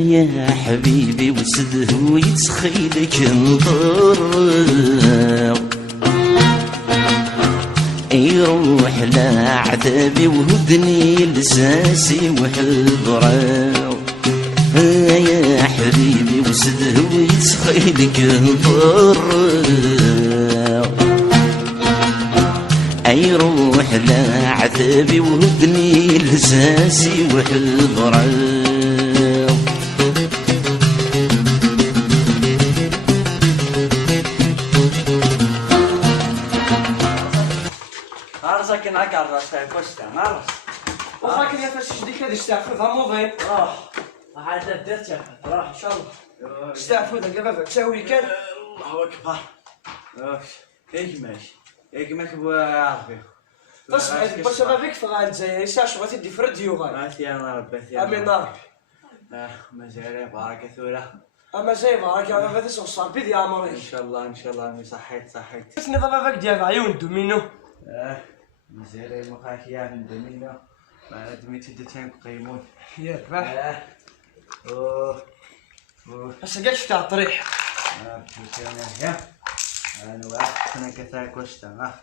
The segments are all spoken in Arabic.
يا حبيبي وسده ويتخيلك نطر يروح لعتابي وهدني لساسي وحضره. يا حبيبي وسده ويتخيلك نطر يروح لعتابي وهدني لساسي وحضره. عرسك معك عرس كوستا عرس وخاك يا فاش ديك هذه استعفوها موفين عاد درت راح ان شاء الله استعفو ذاك بابا تساوي كان الله اكبر. هيك ماشي هيك ماشي بوعافيه تصبح باش بابيك فغان زي ساش غادي تدي فرديو غادي عافيه انا ربي امين ربي مزيان بارك ثوره اما زي بارك يا بابا تسوق صار بيدي عمري ان شاء الله ان شاء الله مي صحيت شنو باباك ديال عيون دومينو مزيان مخاك يا من دمينا ما دميت دتين قيمون ياك باه اوه بس كاش تاع طريح انا واحد انا كثاك واشتا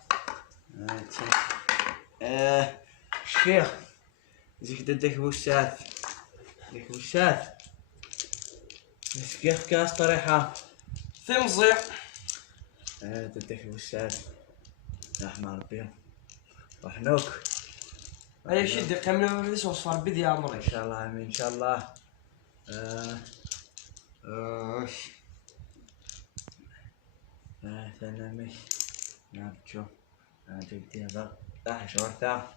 شيخ زيك ددك وشات ديك وشات بس كيف كاس طريحة في مزيع ددك وشات رحمة ربي وحنوك اي شي قيمنا بابا تسوق صار بيدي عمري ان شاء الله امين ان شاء الله اوش سلامي نرجو جبتي هذا تاع شورتا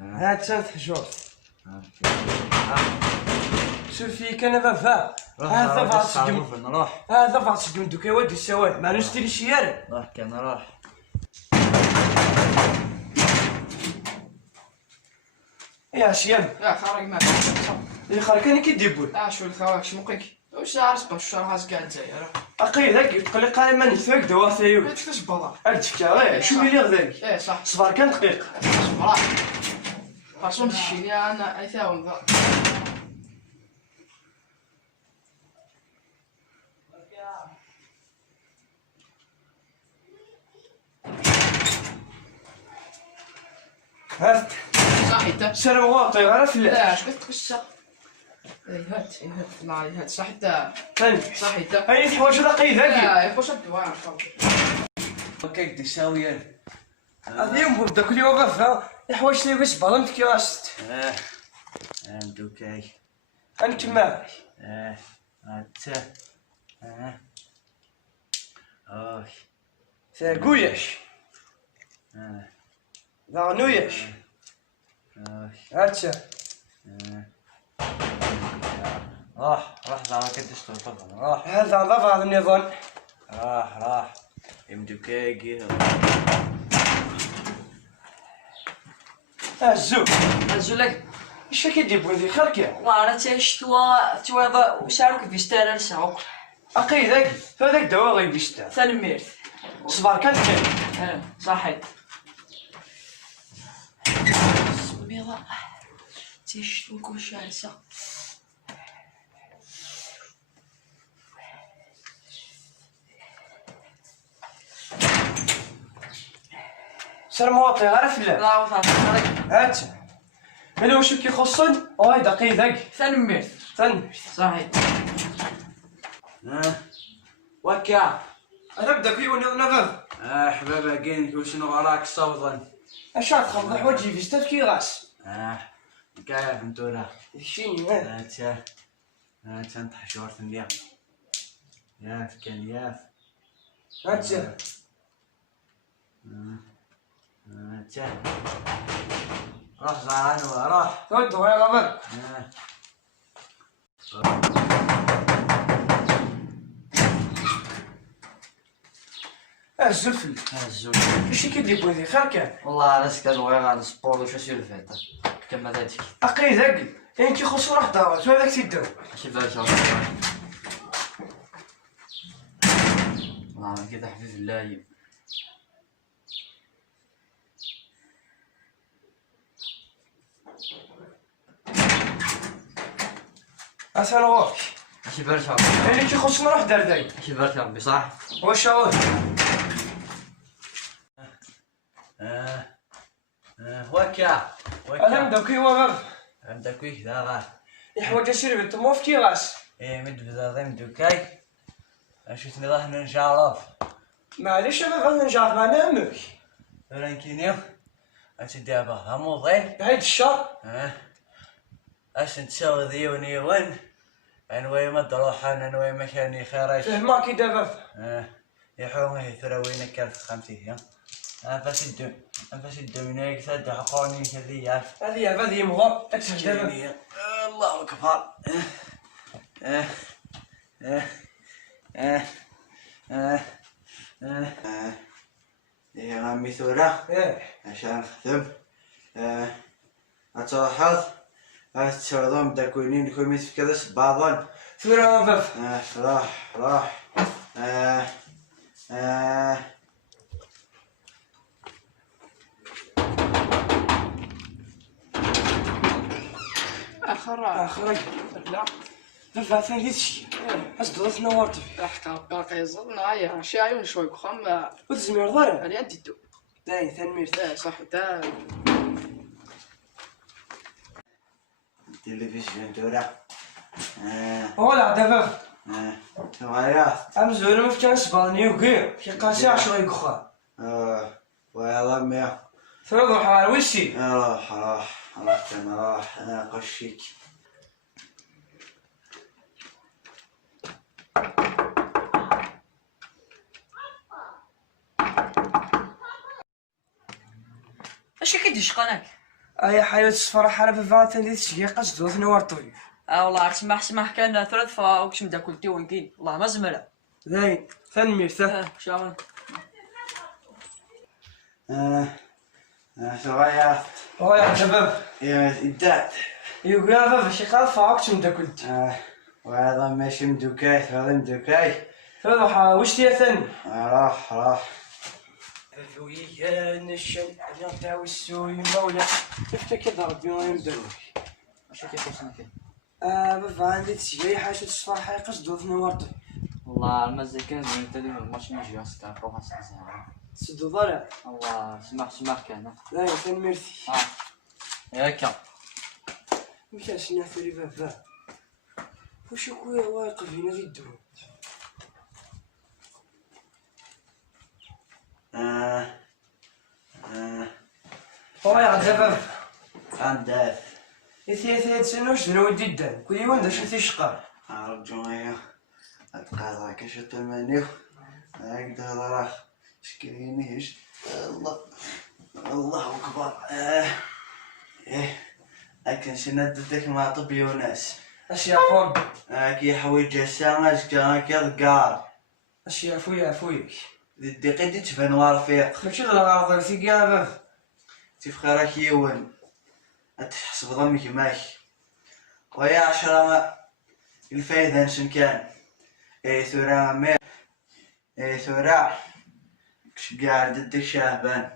هاد سنت حجور شوفي كان بابا هذا فاس نروح هذا فاس دوك يا ودي السواد ما نشتري شيارة روح كان نروح يا شيام لا خارج معك اللي خارج كان كيديبول شو الخواك شمقك وش عارف باش راس قاعد زاير اقي ذاك يقول لي قال ما نثاك دوافيو ما تكتش بلا التكا شو اللي غذاك ايه صح صبر كان دقيقه صبر خاصهم تشيني انا ايثاون ذا هات صحيت سلام واطي غير في لا اش قلت قصه اي هات لا هات صحيت ثاني صحيت اي الحوايج دقي ذاك لا يخش الدوار اوكي تساوي اليوم بدك اليوم غفا الحوايج اللي بس بالنت كيراست انت اوكي انت ما انت اوش ثاقوياش ضغنوياش اوش هاتشا راح زعما كدشتو طبعا راح هذا ضفع النظام راح يمدوكاكي الزوج نزلك ايش كيديبوا ذي خركه والله انا توا وشارك في ستار السوق اقي ذاك هذاك دواء غيبيشتا ثاني ميرث صبر كان كان صحيت سميضة تيشتوك وشارسة سير مواطي عارف لا لا وطاط هاتشا ملي واش كيخصن واي دقي ذاك ثاني ميرث ثاني صحيت وكا انا بدا كي وني نفذ حبابا كاين وشنو راك صوضا اش تخلط حوايجي في ستات كي غاس كاع فهمتونا شيني هاتا نطيح شورت مليح ياف كان ياف هاتشا هاتا روح زعانو روح ودو يا غبر الزفل الزوج ايش كيديبوا ذي خركه والله راسك كنبغي غير السبور وش يصير فيها كما ذاتك اقي ذاك كاين كيخصو راح دارات وهذاك تيداو كيفاش والله كذا حبيب الله انا غوك اش برت اللي كيخص نروح درداي اش برت ربي صح. واش هو وكا انا دوكي وغف عندك ويك ذا غا يحوج سير بنت موفتي غاس مد بزازم دوكاي اشوف نروح نجارف معليش انا غادي نجرب مع امك ولكن اش دابا هموضين هاي الشهر اش نتساوي ذيوني وين انوي ما تروح انا نوي مكاني خيرش فهمك كي دابا يحومي ثروينا كان في 50 انفسد من هيك سد حقوني كذي هذه مغار اكسر دابا الله اكبر يا عمي ثورة عشان نخدم أتلاحظ أتشردون تكوينين لكم في كذا بعضا ثورة وغف راح اخرج لا دابا ثاني هادشي اش درت نورت فيه راح يزلنا يا شي عيون شوي كخم وتزمير ضرب على يدي دو داي ثاني صح دا التلفزيون تورا ولا دابا ثوارات امزول ما فكان سباني وكي كي قاسي عشرة يكخا ويلا ميا ثورة روح على وشي راح انا قشيك اش كيدير قناك؟ اي حياة الصفرا حرب فاتن دي تشقيقة جدوث نوار طويل والله سمح كان ثلاث فاوكش مدا كلتي وينكين والله ما زملا داي ثاني شاون ثوارات يا شباب يا إدات يقول يا بابا شي قال فاوكش مدا كلت وهذا ماشي مدوكاي هذا مدوكاي روح وش تي ثاني راح ويا نشن على تاوي السوي مولا افتكر ضرب يوم يمدلوك اش كيخصنا فيه؟ بابا عندي تشجيع حاجة الصفر حقيقة جدوث نوار طويل والله المزيكا كان زين تدي الماتش نجي استا روح زين سدو ضرع والله سمح كان داي ثاني ميرسي ياك مكاش ناثري بابا وش خويا واقف هنا في الدرون يا شباب عندك ثلاث سنوات شنو ودي الدم كل يوم داش تيشقى رجعي القاضي كشت المنيو هكذا راح شكرينيش الله اكبر لكن شندتك مع طب يونس اشياء فوق كي حويج السامج كان كذقار اشياء فوي دقيقة تبان ورفيق ماشي الغرض في كابف تفخرك يون تحسب ضمك ماك ويا 10 الفايدة نشن كان ثورة مير ثورة كش قاعد ضدك شابان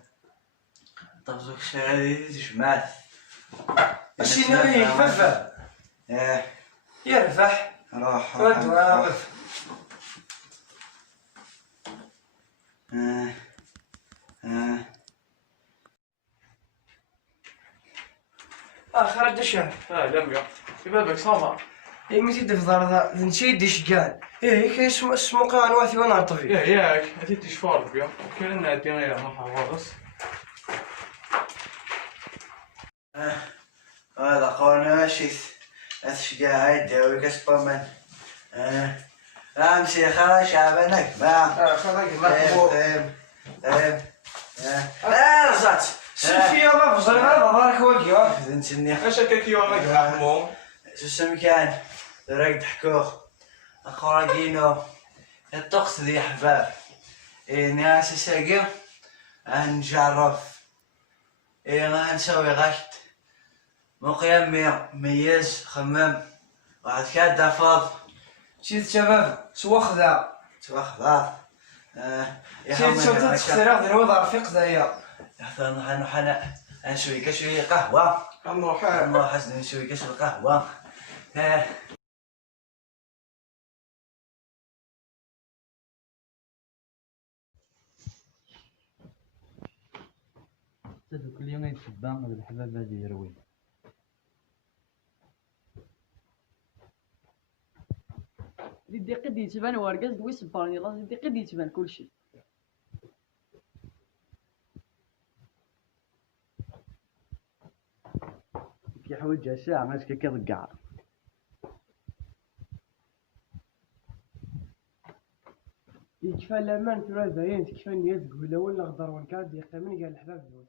طفزوك شغالي جمال اشي نبي ففا يرفح روح رد واقف خرج الشهر لم في بالك صامر متي دفضر نشي ديش كان كاين اسمو قنواتي وانا طفي ياك هاتي تشفار بيا كلنا دينا يا خلاص هذا قولنا ماشي أشجع هاي داوي كسبمان أمشي خلاص شعبانك ما خرج رزات سيفي يا بابا زرنا بارك وجهك زنتني اش هكاك يومك عمو شو كان درك ضحكوخ أخراجينو الطقس ذي حباب ناس ساقي نجرب غنسوي غشت مقيم ميز خمم واحد كاد فاض شيت شباب سوخذا توخذ شيت شوطة تخترق ذي الوضع رفيق ذايا حنا نشوي كشوي قهوة نروح نروح نشوي كشوي قهوة كل يوم يتبع هذا الحباب هذا يروي. دي قد يتبان ورقاز دوي سبارني الله دي قد يتبان كلشي. كيحوج الساعة ماسك كيضقع. يكفى لامان ثلاث باين تكفى نيات قولا ولا غدر ونكاد يقامن قال الحباب